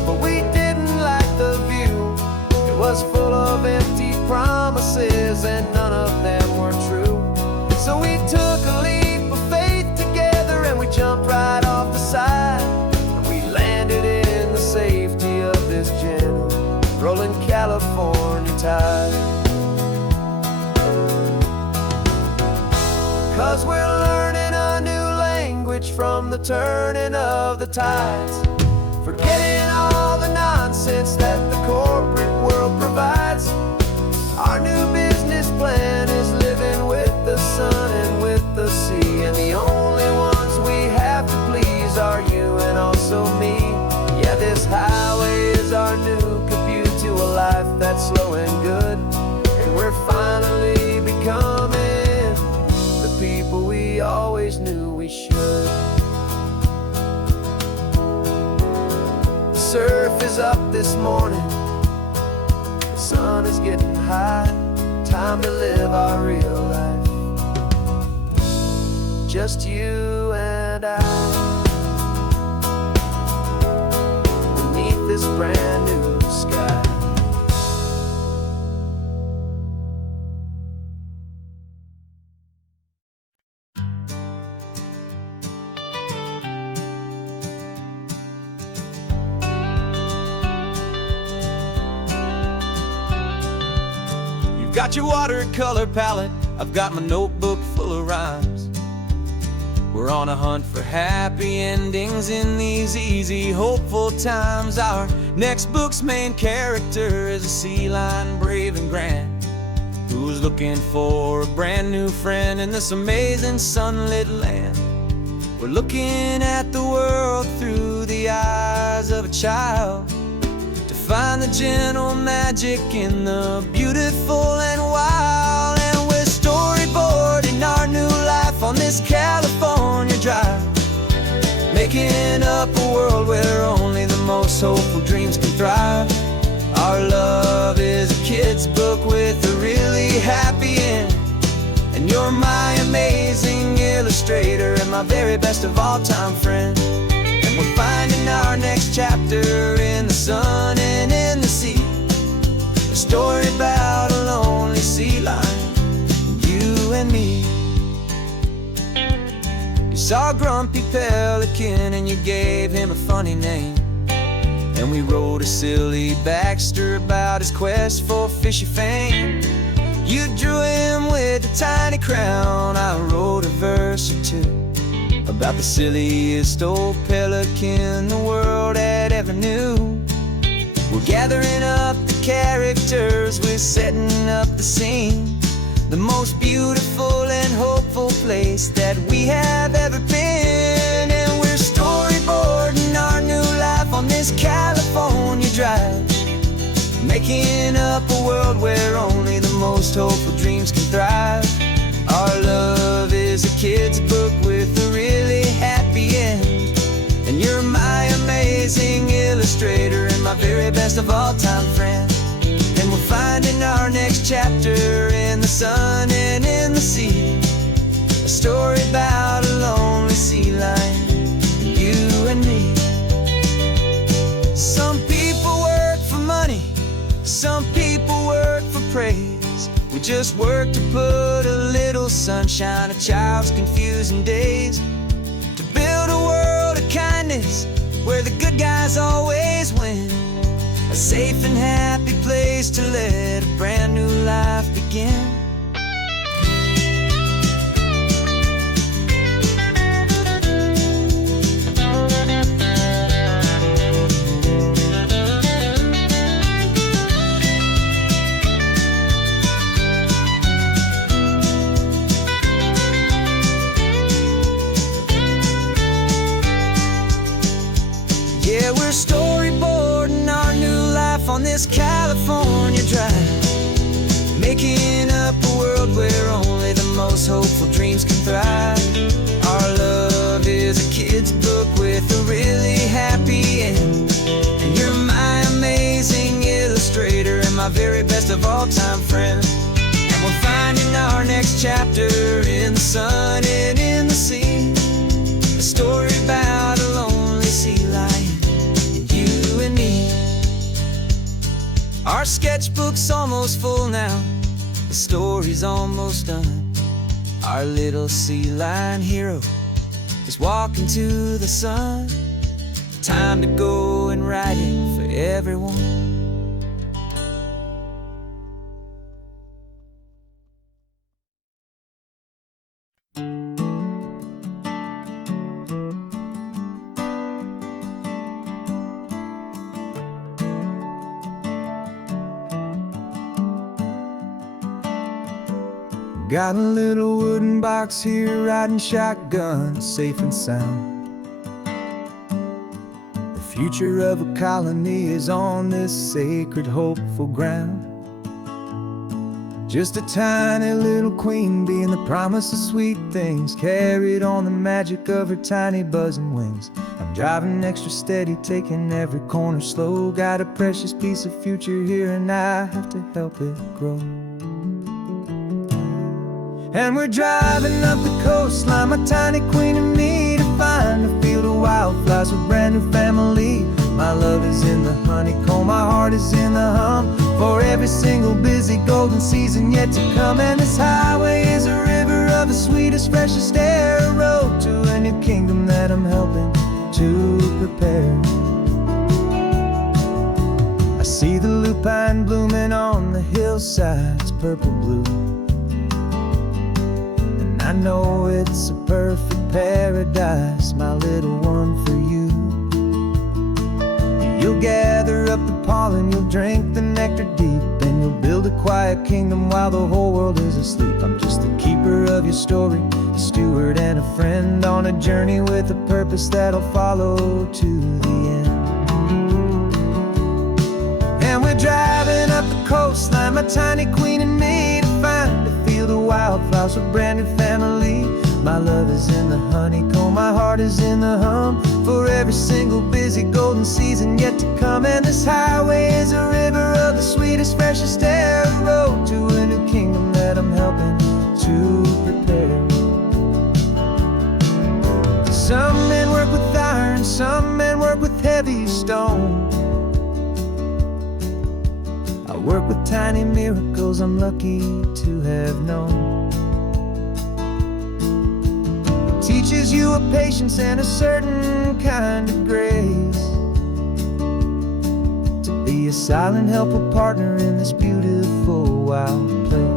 but we didn't like the view. It was full of empty promises and none of them were true. So we took a leap of faith together and we jumped right off the side, and we landed in the safety of this gentle rolling California tide. 'Cause we're learning a new language from the turning of the tides, forgetting all the nonsense that the corporate world provides. Our new business plan is living with the sun and with the sea, and the only ones we have to please are you and also me. Yeah, this highway is our new commute to a life that's slow and good, and we're finally becoming the people we always knew we should. The surf is up this morning, the sun is getting high, time to live our real life, just you and I, beneath this brand new sky. Got your watercolor palette, I've got my notebook full of rhymes. We're on a hunt for happy endings in these easy, hopeful times. Our next book's main character is a sea lion, brave and grand, who's looking for a brand new friend in this amazing sunlit land. We're looking at the world through the eyes of a child, find the gentle magic in the beautiful and wild. And we're storyboarding our new life on this California drive, making up a world where only the most hopeful dreams can thrive. Our love is a kid's book with a really happy end, and you're my amazing illustrator and my very best of all time friend. We're finding our next chapter in the sun and in the sea, a story about a lonely sea lion, you and me. You saw a grumpy pelican and you gave him a funny name, and we wrote a silly Baxter about his quest for fishy fame. You drew him with a tiny crown, I wrote a verse or two about the silliest old pelican the world had ever knew. We're gathering up the characters, we're setting up the scene, the most beautiful and hopeful place that we have ever been. And we're storyboarding our new life on this California drive, making up a world where only the most hopeful dreams can thrive. Our love is a kid's book with a really happy end, and you're my amazing illustrator and my very best of all time friend. And we're finding our next chapter in the sun and in the sea, a story about a lonely sea lion, you and me. Some people work for money, some people work for praise. We just work to put a little sunshine in a child's confusing days, to build a world of kindness where the good guys always win. a safe and happy place to let a brand new life begin. Yeah, we're storyboarding our new life on this California drive, making up a world where only the most hopeful dreams can thrive. Our love is a kid's book with a really happy end, and you're my amazing illustrator and my very best of all-time friend. And we're finding our next chapter in the sun and in the sea, a story about a lonely sea lion, you and me. Our sketchbook's almost full now, the story's almost done. Our little sea lion hero is walking to the sun. Time to go and write it for everyone. Got a little wooden box here, riding shotgun, safe and sound. The future of a colony is on this sacred, hopeful ground. Just a tiny little queen bee and the promise of sweet things, carried on the magic of her tiny buzzing wings. I'm driving extra steady, taking every corner slow. Got a precious piece of future here and I have to help it grow. And we're driving up the coastline, my tiny queen and me, to find a field of wildflowers with a brand new family. My love is in the honeycomb, my heart is in the hum, for every single busy golden season yet to come. And this highway is a river of the sweetest, freshest air, a road to a new kingdom that I'm helping to prepare. I see the lupine blooming on the hillsides, purple blue, I know it's a perfect paradise, my little one, for you. You'll gather up the pollen, you'll drink the nectar deep, and you'll build a quiet kingdom while the whole world is asleep. I'm just the keeper of your story, a steward and a friend, on a journey with a purpose that'll follow to the end. And we're driving up the coastline, my tiny queen and me, to find a field of wildflowers with a brand new family. My love is in the honeycomb, my heart is in the hum, for every single busy golden season yet to come. And this highway is a river of the sweetest, freshest air, a road to a new kingdom that I'm helping to prepare. Some men work with iron, some men work with heavy stone. I work with tiny miracles I'm lucky to have known. It teaches you a patience and a certain kind of grace, to be a silent, helpful partner in this beautiful, wild place.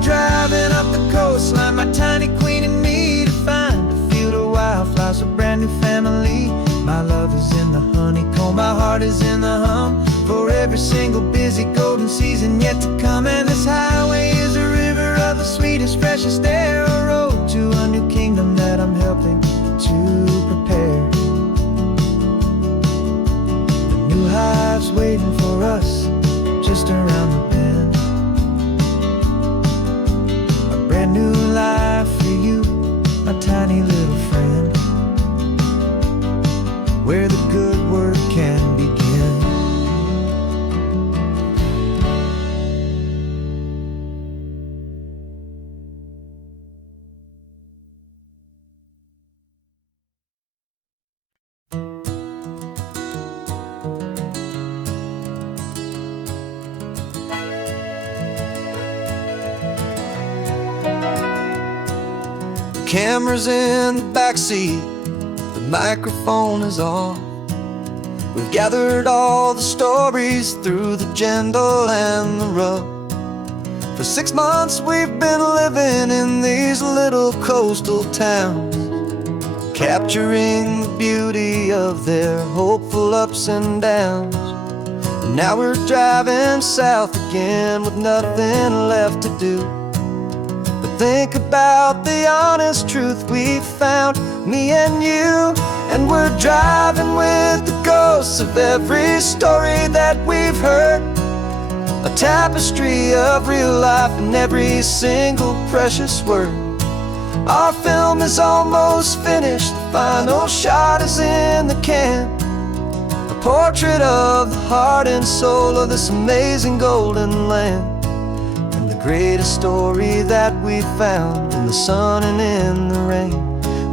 Driving up the coastline, my tiny queen and me, to find a field of wildflowers, a brand new family. My love is in the honeycomb, my heart is in the hum, for every single busy golden season yet to come. And this highway is a river of the sweetest, freshest air, a road to a new kingdom that I'm helping to prepare. The new hive's waiting for us just around the bend. Brand new life for you, my tiny little friend, where the good work can begin. camera's in the backseat, the microphone is on. We've gathered all the stories through the gentle and the rough. For 6 months we've been living in these little coastal towns, capturing the beauty of their hopeful ups and downs. And now we're driving south again with nothing left to do but think about the honest truth we found, me and you. And we're driving with the ghosts of every story that we've heard, a tapestry of real life in every single precious word. Our film is almost finished, the final shot is in the can, a portrait of the heart and soul of this amazing golden land. And the greatest story that we found in the sun and in the rain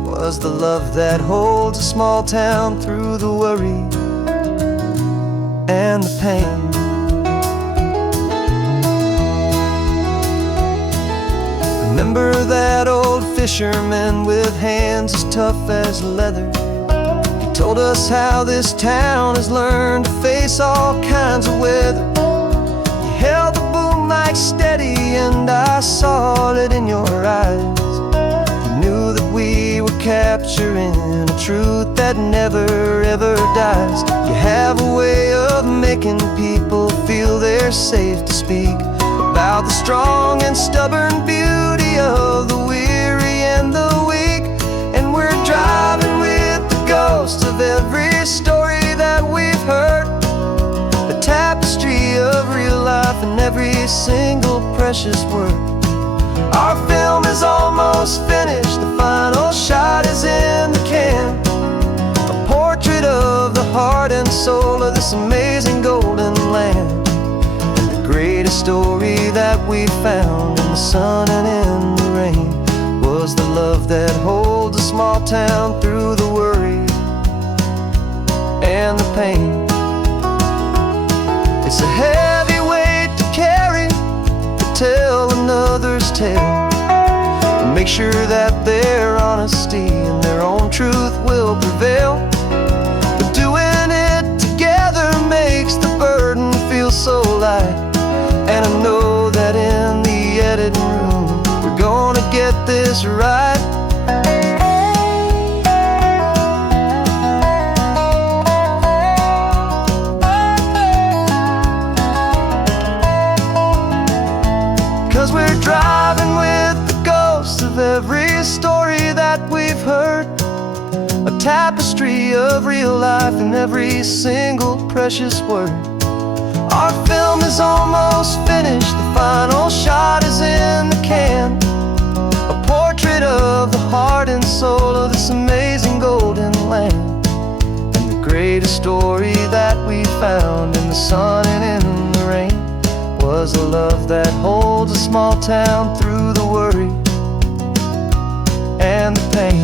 was the love that holds a small town through the worry and the pain. Remember that old fisherman with hands as tough as leather? He told us how this town has learned to face all kinds of weather. You held the boom mic steady and I saw it in your eyes. You knew that we were capturing a truth that never ever dies. You have a way of making people feel they're safe to speak about the strong and stubborn beauty of the weary and the weak. And we're driving with the ghosts of every story that we've heard, a tapestry of real life in every single precious word. Our film is almost finished, the final shot is in the can, a portrait of the heart and soul of this amazing golden land. Greatest story that we found in the sun and in the rain was the love that holds a small town through the worry and the pain. It's a heavy weight to carry, to tell another's tale, and make sure that their honesty and their own truth will prevail. But doing it together makes the burden feel so light. And I know that in the editing room we're gonna get this right. 'Cause we're driving with the ghosts of every story that we've heard, a tapestry of real life in every single precious word. Our film is almost finished, the final shot is in the can, a portrait of the heart and soul of this amazing golden land. And the greatest story that we found in the sun and in the rain was a love that holds a small town through the worry and the pain.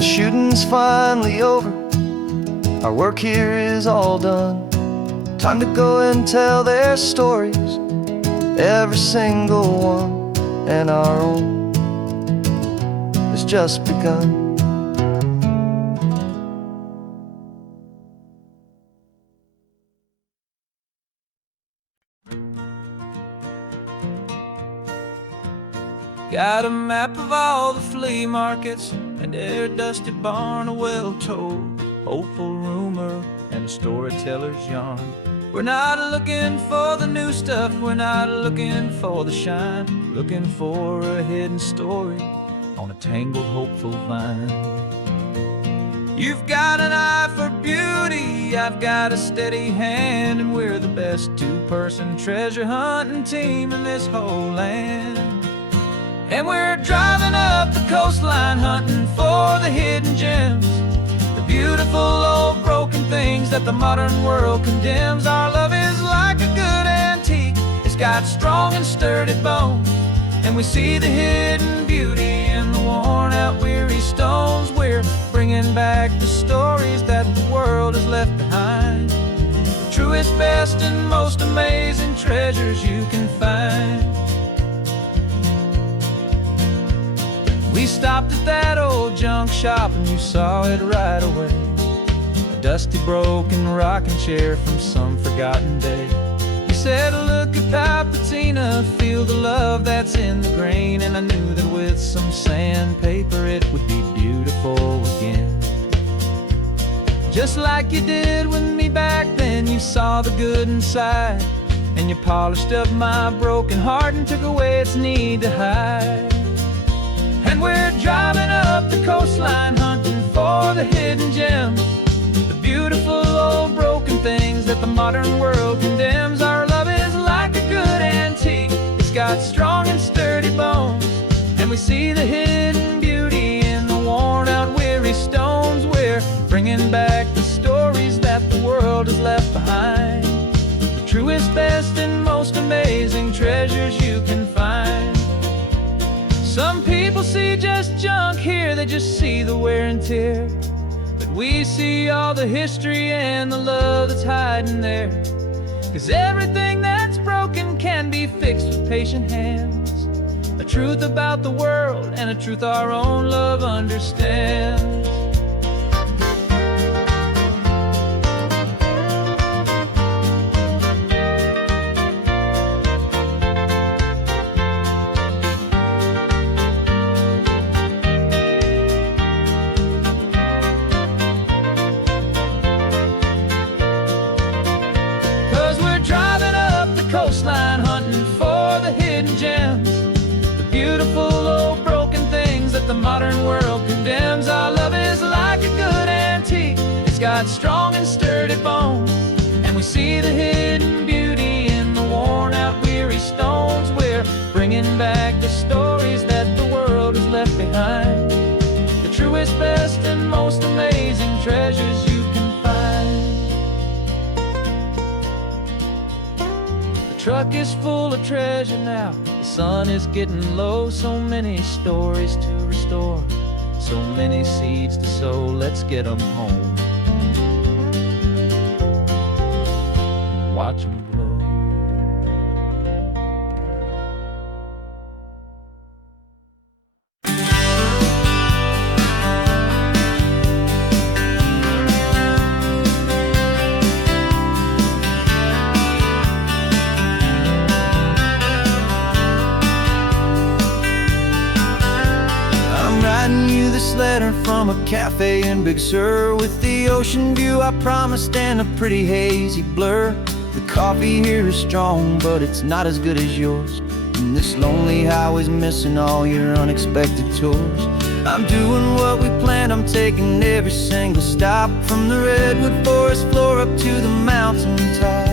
Shooting's finally over, our work here is all done. Time to go and tell their stories, every single one, and our own has just begun. Got a map of all the flea markets and their dusty barn, a well-told, hopeful rumor, and a storyteller's yarn. We're not looking for the new stuff, we're not looking for the shine, looking for a hidden story on a tangled, hopeful vine. You've got an eye for beauty, I've got a steady hand, and we're the best two-person treasure hunting team in this whole land. And we're driving up the coastline hunting for the hidden gems, the beautiful old broken things that the modern world condemns. Our love is like a good antique, it's got strong and sturdy bones, and we see the hidden beauty in the worn out weary stones. We're we're bringing back the stories that the world has left behind. The truest, best, and most amazing treasures you can find. We stopped at that old junk shop and you saw it right away. A dusty, broken rocking chair from some forgotten day. You said, look at that patina, feel the love that's in the grain. And I knew that with some sandpaper it would be beautiful again. Just like you did with me back then, you saw the good inside. And you polished up my broken heart and took away its need to hide. And we're driving up the coastline, hunting for the hidden gems, the beautiful old broken things that the modern world condemns. Our love is like a good antique, it's got strong and sturdy bones. And we see the hidden beauty in the worn out weary stones. We're bringing back the stories that the world has left behind. The truest, best, and most amazing treasures you can find. Some people see just junk here, they just see the wear and tear. But we see all the history and the love that's hiding there. 'Cause everything that's broken can be fixed with patient hands. A truth about the world and a truth our own love understands. 'Cause we're driving up the coastline, hunting for the hidden gems, the beautiful old broken things that the modern world condemns. Our love is like a good antique, it's got strong and sturdy bones. And we see the hidden beauty in the worn out weary stones. We're bringing back the stories that the world has left behind. The truest, best, and most amazing treasures you can find. The truck is full of treasure now, the sun is getting low. So many stories to restore, so many seeds to sow. Let's get them home, watch them blow. I'm writing you this letter from a cafe in Big Sur, with the ocean view I promised and a pretty hazy blur. The coffee here is strong, but it's not as good as yours. And this lonely highway's missing all your unexpected tours. I'm doing what we planned, I'm taking every single stop, from the redwood forest floor up to the mountain top.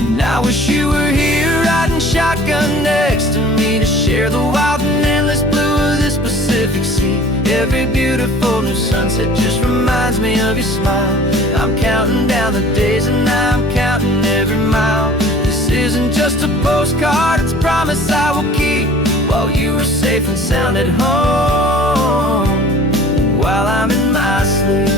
And I wish you were here riding shotgun next to me, to share the wild and endless blue of this Pacific Sea. Every beautiful new sunset just reminds me of your smile. I'm counting down the days and I'm counting every mile. This isn't just a postcard, it's a promise I will keep, while you are safe and sound at home, while I'm in my sleep.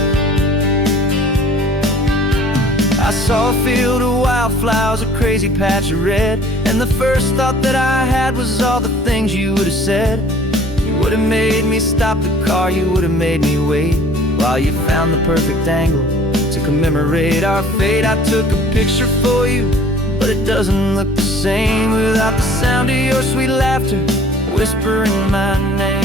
I saw a field of wildflowers, a crazy patch of red, and the first thought that I had was all the things you would have said. You would have made me stop the car, you would have made me wait, while you found the perfect angle to commemorate our fate. I took a picture for you, but it doesn't look the same without the sound of your sweet laughter whispering my name.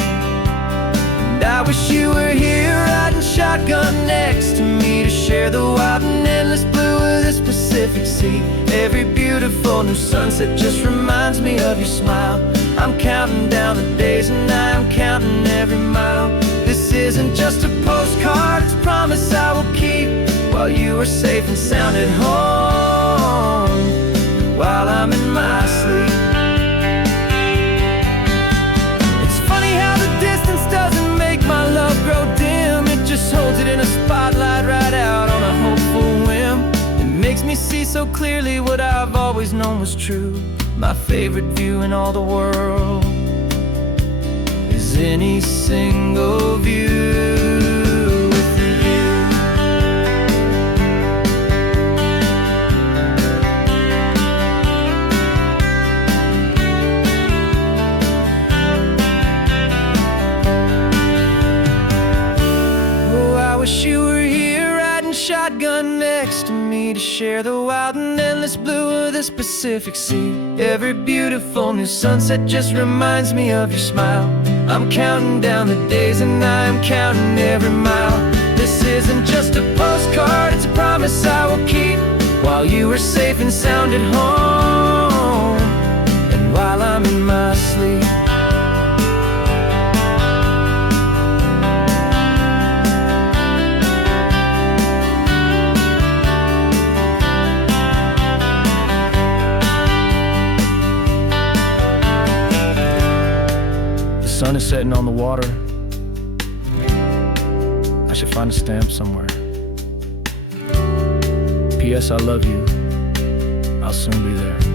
And I wish you were here riding shotgun next to me, to share the wild and endless blue of this Pacific Sea. Every beautiful new sunset just reminds me of your smile. I'm counting down the days and I'm counting every mile. This isn't just a postcard, it's a promise I will keep, while you are safe and sound at home, while I'm in my sleep. It's funny how the distance doesn't make my love grow dim, it just holds it in a spotlight right out on a hopeful whim. It makes me see so clearly what I've always known was true. My favorite view in all the world is as any single view with you. Oh, I wish you were here riding shotgun next to me to share the wild and endless blue of this Pacific Sea. Every beautiful new sunset just reminds me of your smile. I'm counting down the days and I'm counting every mile. This isn't just a postcard, it's a promise I will keep, while you are safe and sound at home, and while I'm in my sleep. The sun is setting on the water. I should find a stamp somewhere. P.S. I love you. I'll soon be there.